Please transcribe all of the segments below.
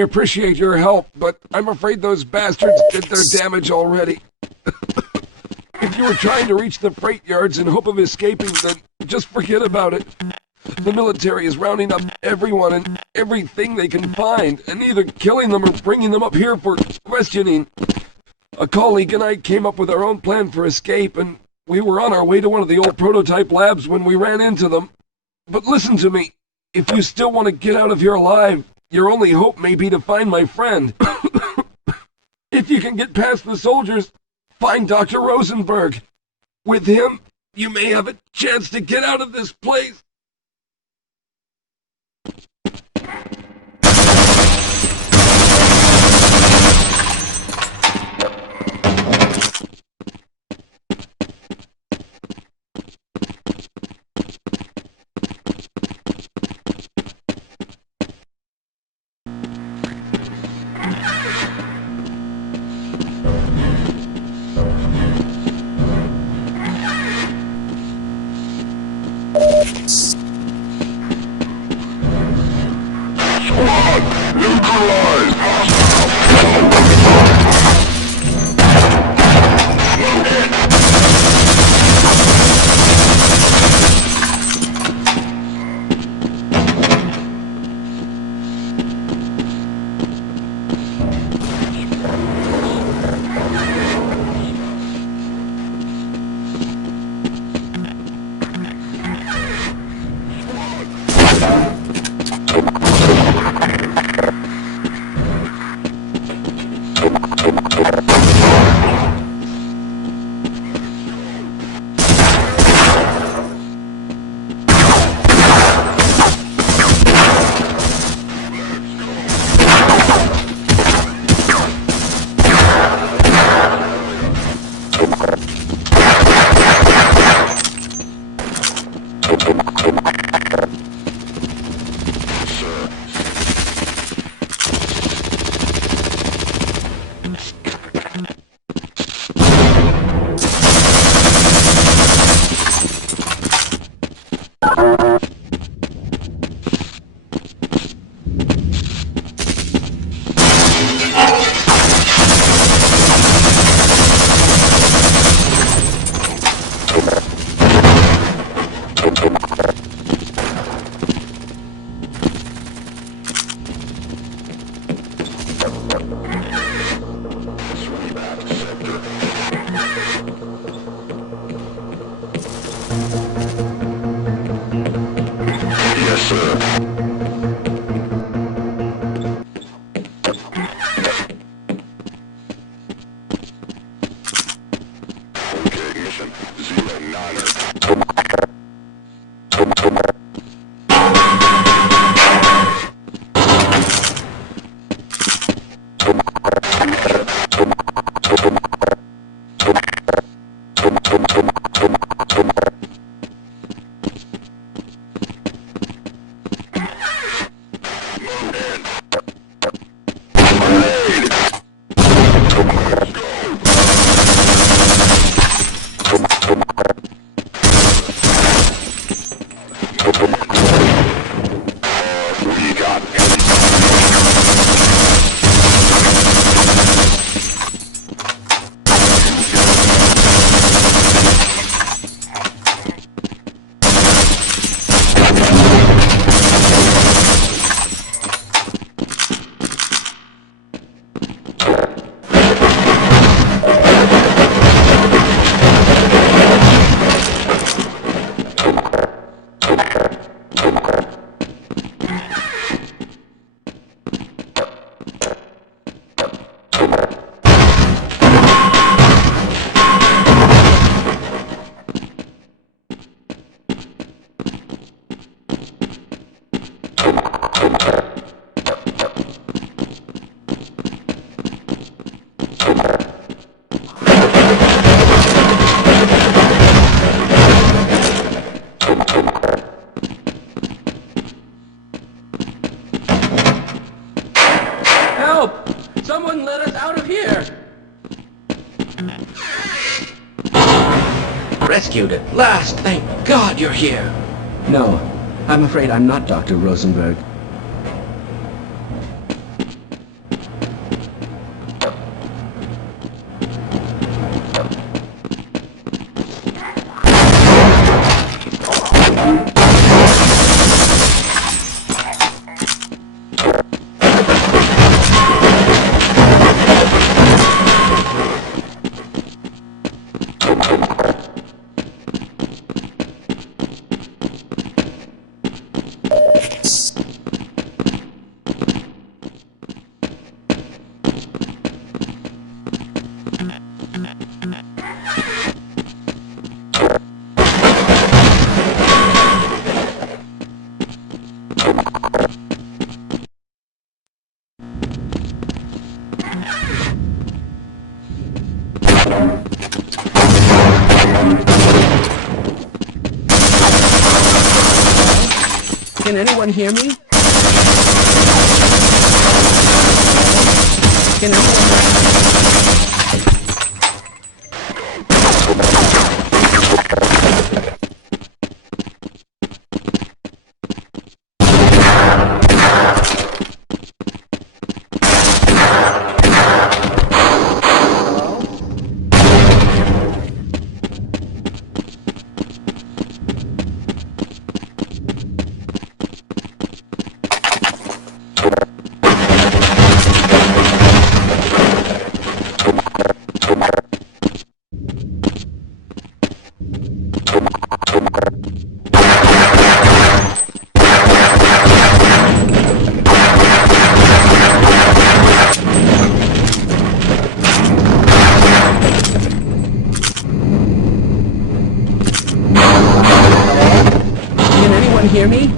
appreciate your help, but I'm afraid those bastards did their damage already. If you were trying to reach the freight yards in hope of escaping, then just forget about it. The military is rounding up everyone and everything they can find, and either killing them or bringing them up here for questioning. A colleague and I came up with our own plan for escape, and we were on our way to one of the old prototype labs when we ran into them. But listen to me. If you still want to get out of here alive, your only hope may be to find my friend. If you can get past the soldiers, find Dr. Rosenberg. With him, you may have a chance to get out of this place. Someone let us out of here! Rescued at last! Thank God you're here! No, I'm afraid I'm not Dr. Rosenberg. Can anyone hear me? Can anyone hear me?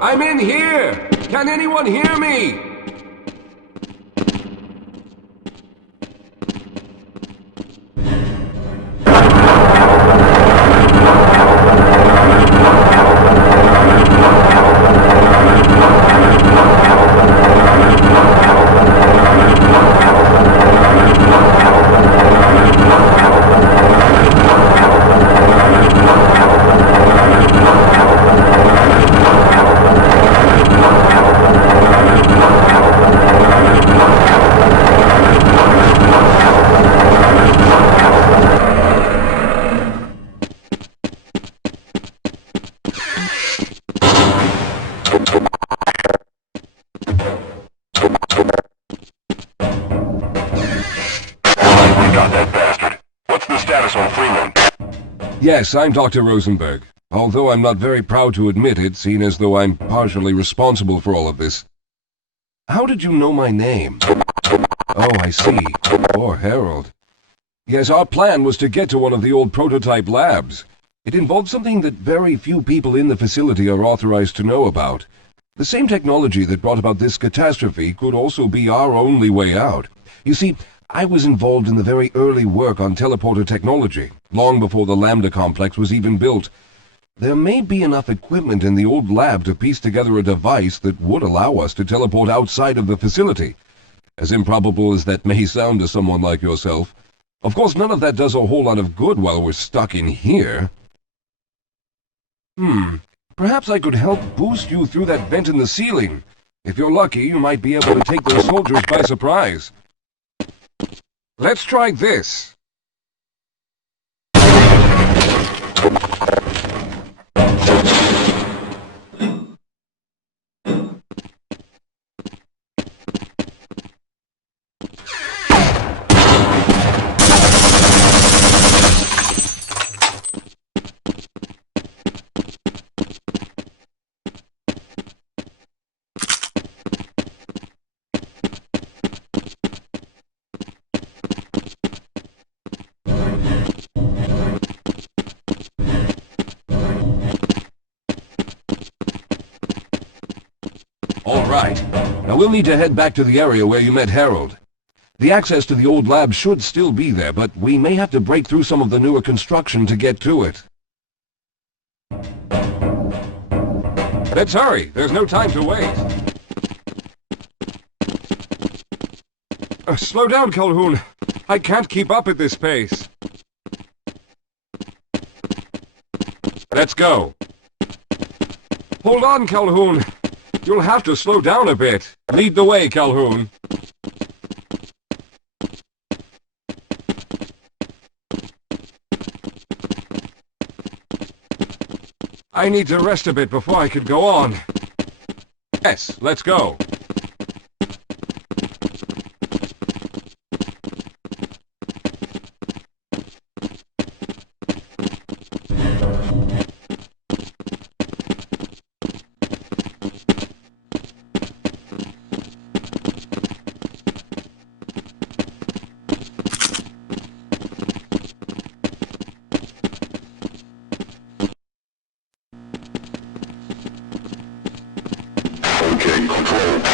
I'm in here! Can anyone hear me? Yes, I'm Dr. Rosenberg, although I'm not very proud to admit it, seeing as though I'm partially responsible for all of this. How did you know my name? Oh, I see. Poor Harold. Yes, our plan was to get to one of the old prototype labs. It involved something that very few people in the facility are authorized to know about. The same technology that brought about this catastrophe could also be our only way out. You see, I was involved in the very early work on teleporter technology, long before the Lambda complex was even built. There may be enough equipment in the old lab to piece together a device that would allow us to teleport outside of the facility. As improbable as that may sound to someone like yourself. Of course, none of that does a whole lot of good while we're stuck in here. Perhaps I could help boost you through that vent in the ceiling. If you're lucky, you might be able to take those soldiers by surprise. Let's try this. All right. Now we'll need to head back to the area where you met Harold. The access to the old lab should still be there, but we may have to break through some of the newer construction to get to it. Let's hurry. There's no time to wait. Slow down, Calhoun. I can't keep up at this pace. Let's go. Hold on, Calhoun. You'll have to slow down a bit. Lead the way, Calhoun. I need to rest a bit before I could go on. Yes, let's go. Okay, control.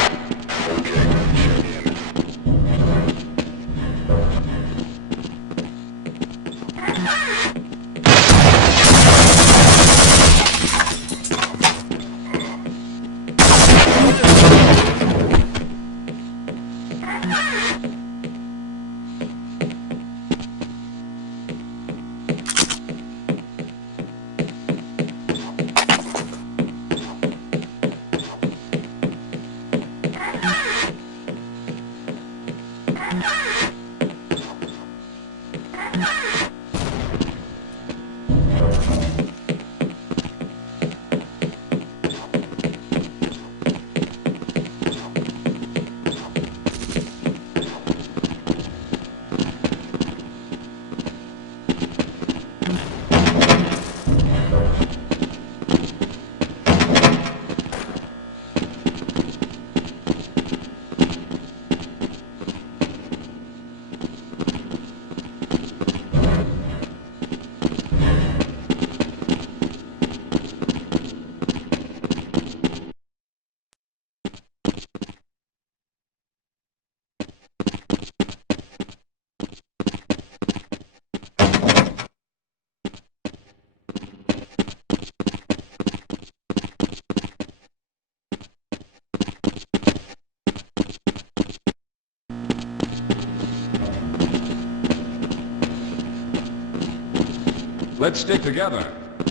Let's stick together.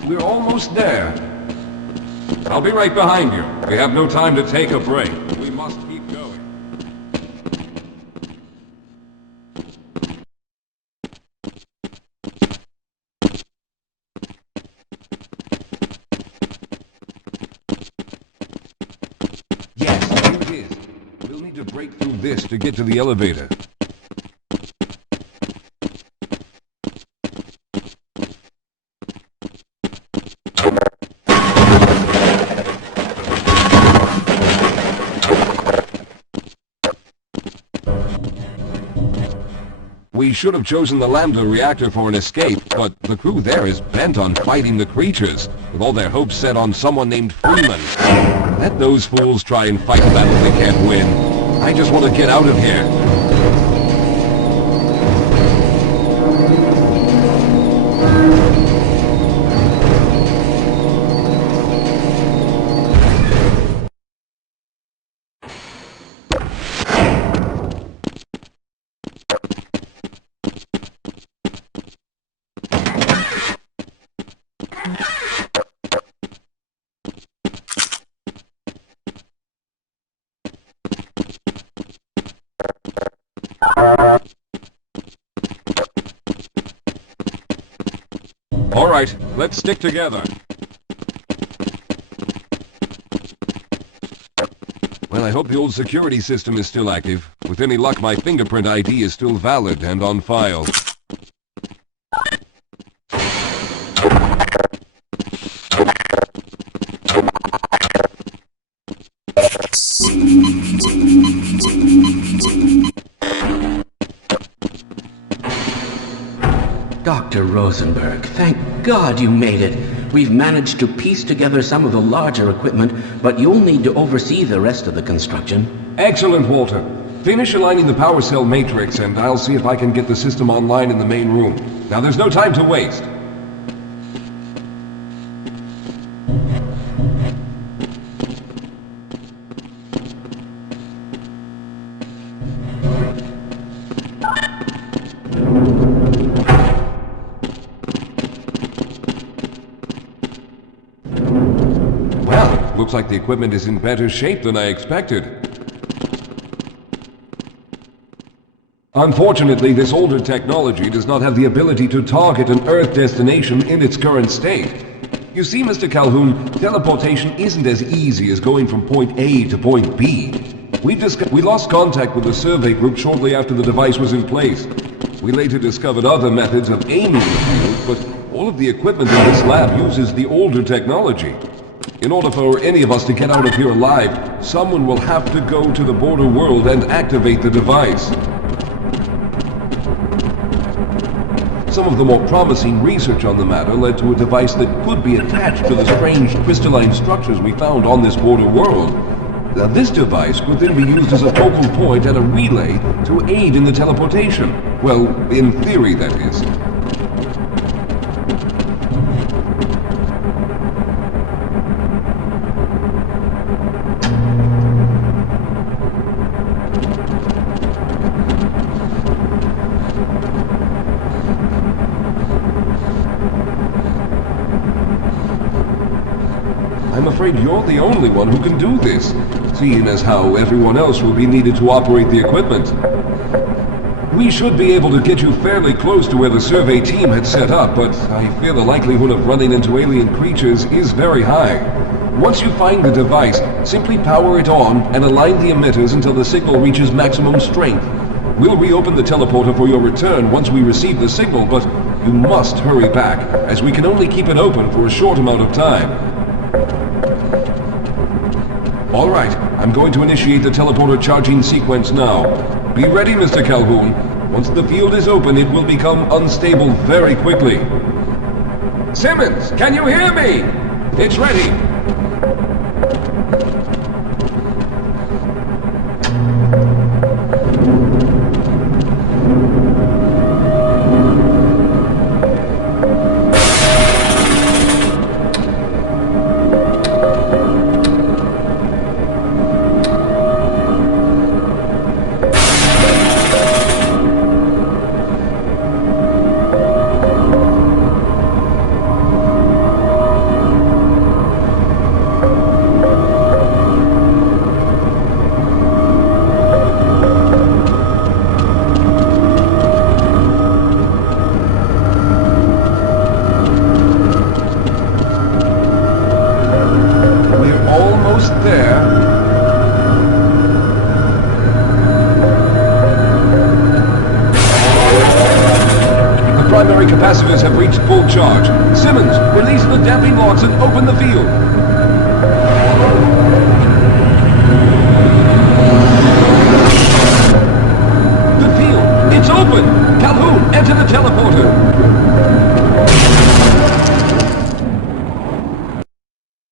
We're almost there. I'll be right behind you. We have no time to take a break. We must keep going. Yes, here it is. We'll need to break through this to get to the elevator. We should have chosen the Lambda reactor for an escape, but the crew there is bent on fighting the creatures, with all their hopes set on someone named Freeman. Let those fools try and fight a battle they can't win. I just want to get out of here. All right, let's stick together. Well, I hope the old security system is still active. With any luck, my fingerprint ID is still valid and on file. Dr. Rosenberg, thank God you made it. We've managed to piece together some of the larger equipment, but you'll need to oversee the rest of the construction. Excellent, Walter. Finish aligning the power cell matrix, and I'll see if I can get the system online in the main room. Now, there's no time to waste. Looks like the equipment is in better shape than I expected. Unfortunately, this older technology does not have the ability to target an Earth destination in its current state. You see, Mr. Calhoun, teleportation isn't as easy as going from point A to point B. We lost contact with the survey group shortly after the device was in place. We later discovered other methods of aiming the field, but all of the equipment in this lab uses the older technology. In order for any of us to get out of here alive, someone will have to go to the border world and activate the device. Some of the more promising research on the matter led to a device that could be attached to the strange crystalline structures we found on this border world. Now, this device could then be used as a focal point and a relay to aid in the teleportation. Well, in theory, that is. I'm afraid you're the only one who can do this, seeing as how everyone else will be needed to operate the equipment. We should be able to get you fairly close to where the survey team had set up, but I fear the likelihood of running into alien creatures is very high. Once you find the device, simply power it on and align the emitters until the signal reaches maximum strength. We'll reopen the teleporter for your return once we receive the signal, but you must hurry back, as we can only keep it open for a short amount of time. All right, I'm going to initiate the teleporter charging sequence now. Be ready, Mr. Calhoun. Once the field is open, it will become unstable very quickly. Simmons, can you hear me? It's ready. primary capacitors have reached full charge. Simmons, release the damping locks and open the field. The field, it's open! Calhoun, enter the teleporter.